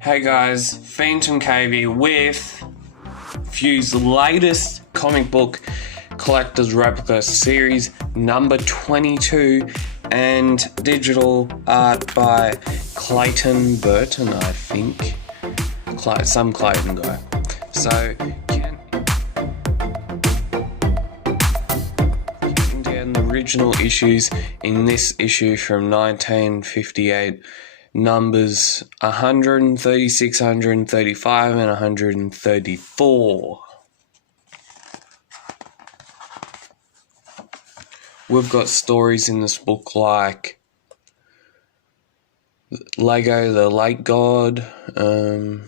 Hey guys, PhantomCave here with Frews' latest comic book collector's Replica Series number 22 and digital art by Clayton Burton, I think. Some Clayton guy. So, counting down the original issues in this issue from 1958, numbers 136, 135, and 134. We've got stories in this book like Lego the Lake God, The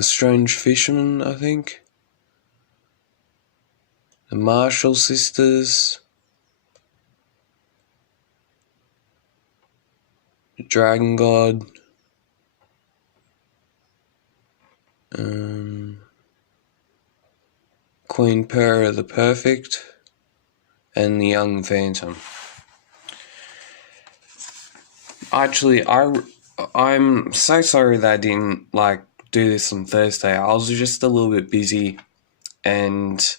Strange Fisherman, I think, The Marshall Sisters, The Dragon God, Queen Pera the Perfect, and The Young Phantom. Actually, I'm so sorry that I didn't do this on Thursday. I was just a little bit busy, and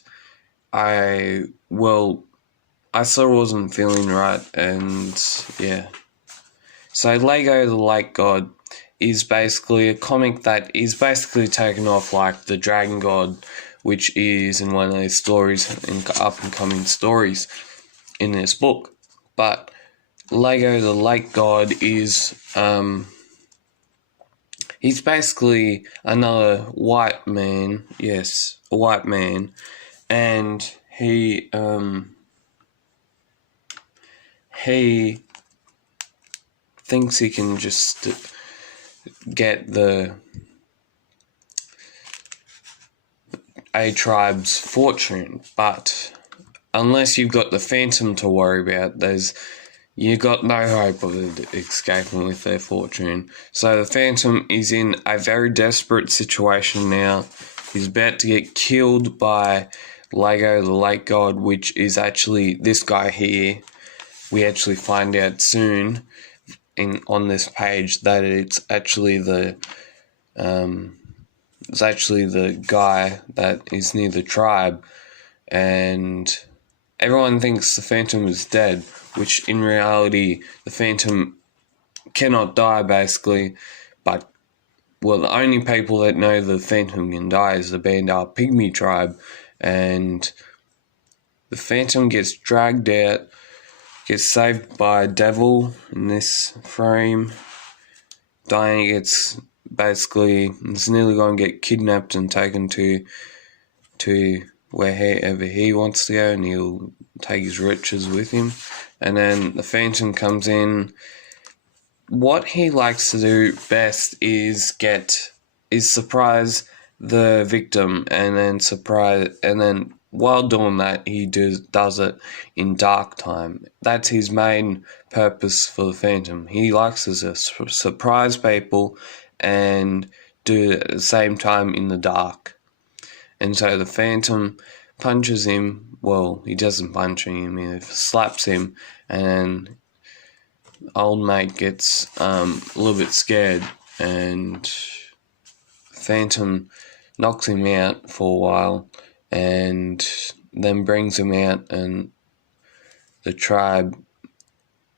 I sort of wasn't feeling right, and yeah. So Lego the Lake God is basically a comic that is basically taken off like the Dragon God, which is in one of those stories, in up and coming stories in this book. But Lego the Lake God is he's basically another white man, yes, a white man, and he thinks he can just get the A tribe's fortune, but unless you've got the Phantom to worry about, you got no hope of escaping with their fortune. So the Phantom is in a very desperate situation now. He's about to get killed by Lego the Lake God, which is actually this guy here. We actually find out soon on this page that it's actually the guy that is near the tribe, and everyone thinks the Phantom is dead, which in reality the Phantom cannot die basically, but the only people that know the Phantom can die is the Bandar Pygmy tribe, and the Phantom gets dragged out, gets saved by a devil in this frame. Diana is nearly going to get kidnapped and taken to wherever he wants to go, and he'll take his riches with him. And then the Phantom comes in. What he likes to do best is surprise the victim, and then while doing that, he does it in dark time. That's his main purpose for the Phantom. He likes to surprise people and do it at the same time in the dark. And so the Phantom punches him. Well, he doesn't punch him, he slaps him, and then old mate gets a little bit scared, and Phantom knocks him out for a while and then brings him out, and the tribe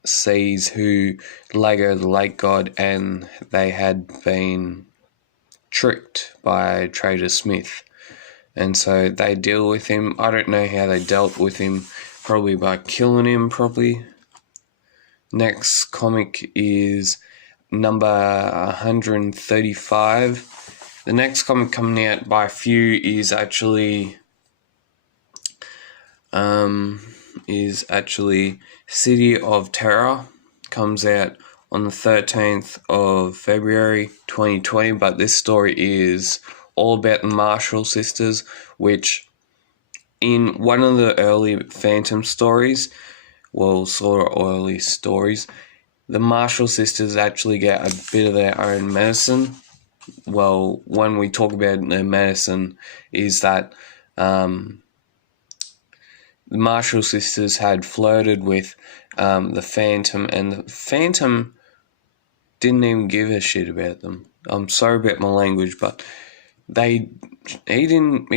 sees who Lego the Lake God, and they had been tricked by Trader Smith, and so they deal with him. I don't know how they dealt with him, probably by killing him, probably. Next comic is number 135. The next comic coming out by Few is actually City of Terror. Comes out on the 13th of February 2020, but this story is all about the Marshall sisters, which in one of the early Phantom stories, sort of early stories, the Marshall sisters actually get a bit of their own medicine. Well, when we talk about their medicine, is that the Marshall sisters had flirted with the Phantom, and the Phantom didn't even give a shit about them. I'm sorry about my language, but he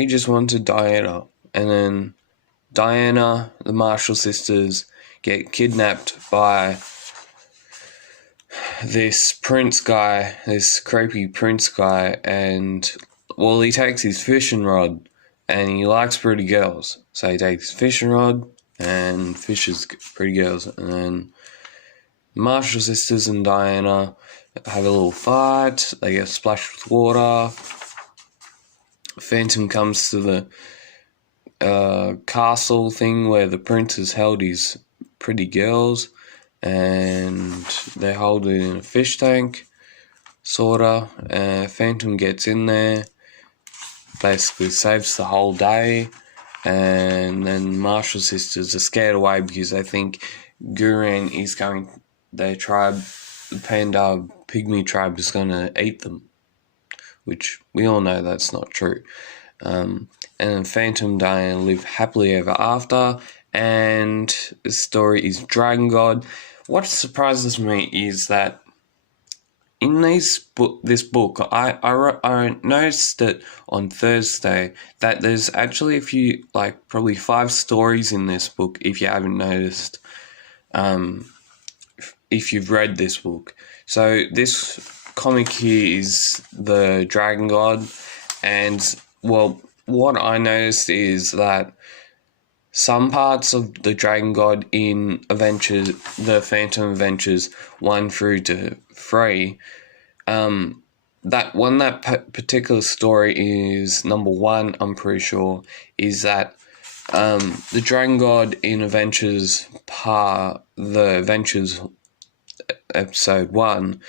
just wanted Diana. And then Diana, the Marshall sisters, get kidnapped by this prince guy, this creepy prince guy, and, well, he takes his fishing rod, and he likes pretty girls. So he takes his fishing rod and fishes pretty girls, and then Marshall sisters and Diana have a little fight. They get splashed with water. Phantom comes to the castle thing where the prince has held his pretty girls, and they hold it in a fish tank, sorta. Phantom gets in there, basically saves the whole day, and then Marshall sisters are scared away because they think Guren is going, their tribe, the Panda Pygmy tribe, is going to eat them, which we all know that's not true. And then Phantom and Diana live happily ever after, and the story is Dragon God. What surprises me is that in this book, I noticed that on Thursday that there's actually a few, like probably 5 stories in this book, if you haven't noticed, if you've read this book. So this comic here is the Dragon God, and, well, what I noticed is that some parts of the Dragon God in the Phantom Adventures 1 through to 3, that particular story is number 1, I'm pretty sure, is that the Dragon God in the Adventures episode 1,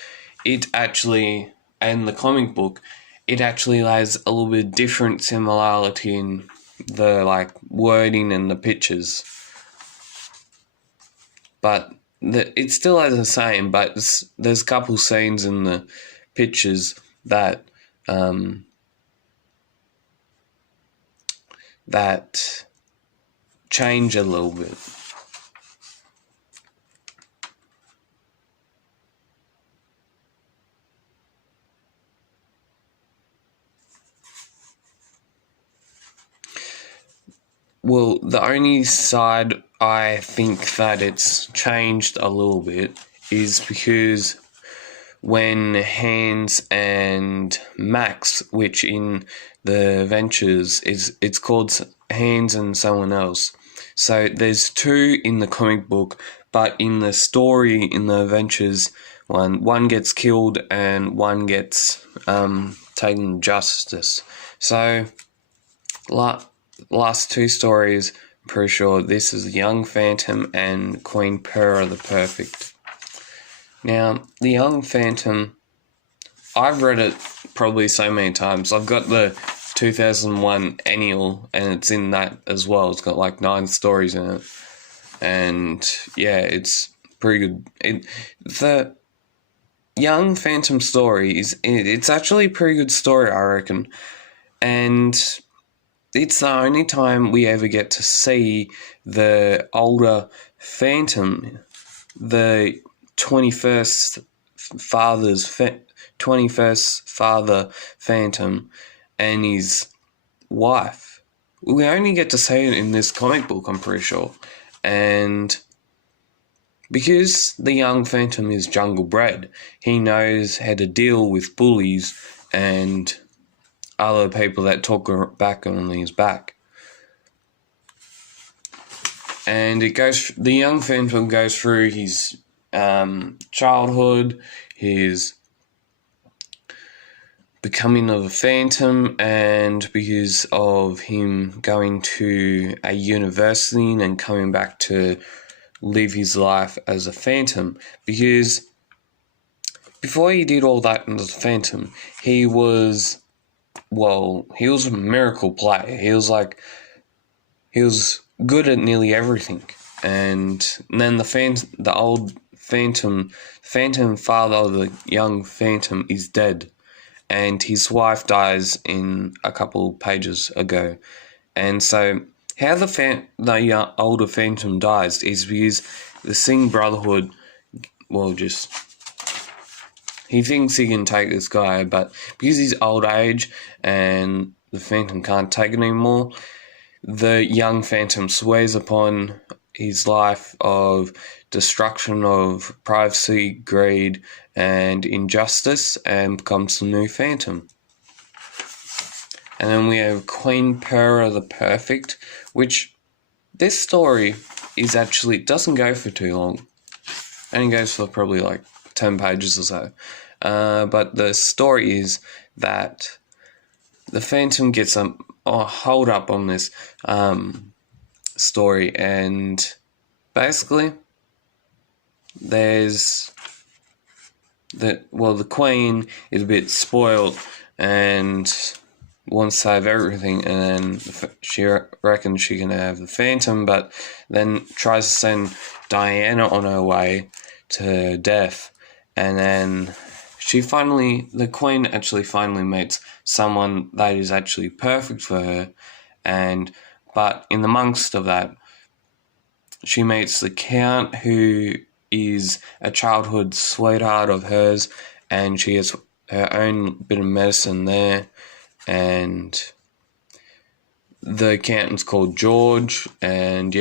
it actually, and the comic book, it actually has a little bit different similarity in the, like, wording and the pictures. But it still has the same, but there's a couple scenes in the pictures that that change a little bit. Well, the only side I think that it's changed a little bit is because when Hans and Max, which in the Adventures it's called Hans and someone else. So there's 2 in the comic book, but in the story in the Adventures one gets killed and one gets taken to justice. So last 2 stories, I'm pretty sure this is Young Phantom and Queen Pera the Perfect. Now, the Young Phantom, I've read it probably so many times. I've got the 2001 annual, and it's in that as well. It's got like 9 stories in it. And yeah, it's pretty good. The Young Phantom story it's actually a pretty good story, I reckon. And it's the only time we ever get to see the older Phantom, the 21st father Phantom, and his wife. We only get to see it in this comic book, I'm pretty sure. And because the young Phantom is jungle bred, he knows how to deal with bullies and other people that talk back on his back. And the young Phantom goes through his childhood, his becoming of a Phantom, and because of him going to a university and coming back to live his life as a Phantom. Because before he did all that as a Phantom, he was a miracle player. He was good at nearly everything. And then the old Phantom father of the young Phantom is dead. And his wife dies in a couple pages ago. And so how the older Phantom dies is because the Singh Brotherhood, he thinks he can take this guy, but because he's old age and the Phantom can't take it anymore, the young Phantom swears upon his life of destruction of privacy, greed, and injustice, and becomes the new Phantom. And then we have Queen Pera the Perfect, which this story is actually, doesn't go for too long. Only goes for probably like 10 pages or so. But the story is that the Phantom gets a hold up on this story, and basically there's the Queen is a bit spoiled and wants to save everything, and then she reckons she can have the Phantom, but then tries to send Diana on her way to death, and then the Queen actually finally meets someone that is actually perfect for her, but in the amongst of that, she meets the Count, who is a childhood sweetheart of hers, and she has her own bit of medicine there, and the Count's called George, and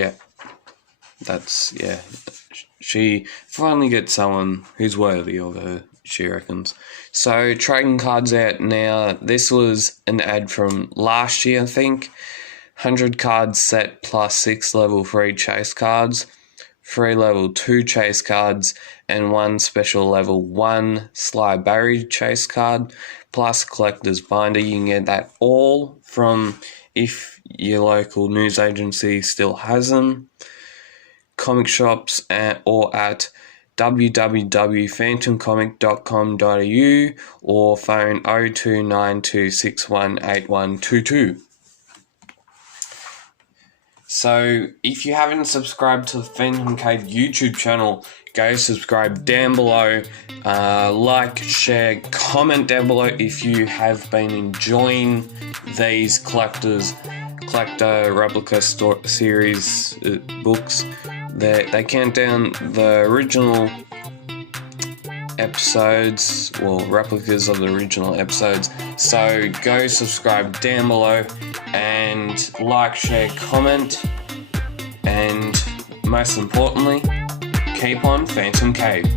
she finally gets someone who's worthy of her, she reckons. So, trading cards out now. This was an ad from last year, I think. 100 cards set plus 6 level 3 chase cards, 3 level 2 chase cards, and 1 special level 1 Sly Barry chase card, plus collector's binder. You can get that all from, if your local news agency still has them, comic shops, or at www.phantomcomic.com.au or phone 0292618122. So, if you haven't subscribed to the PhantomCave YouTube channel, go subscribe down below. Like, share, comment down below if you have been enjoying these collector Replica Series books. They count down the original episodes, replicas of the original episodes. So go subscribe down below and like, share, comment, and most importantly, keep on PhantomCave.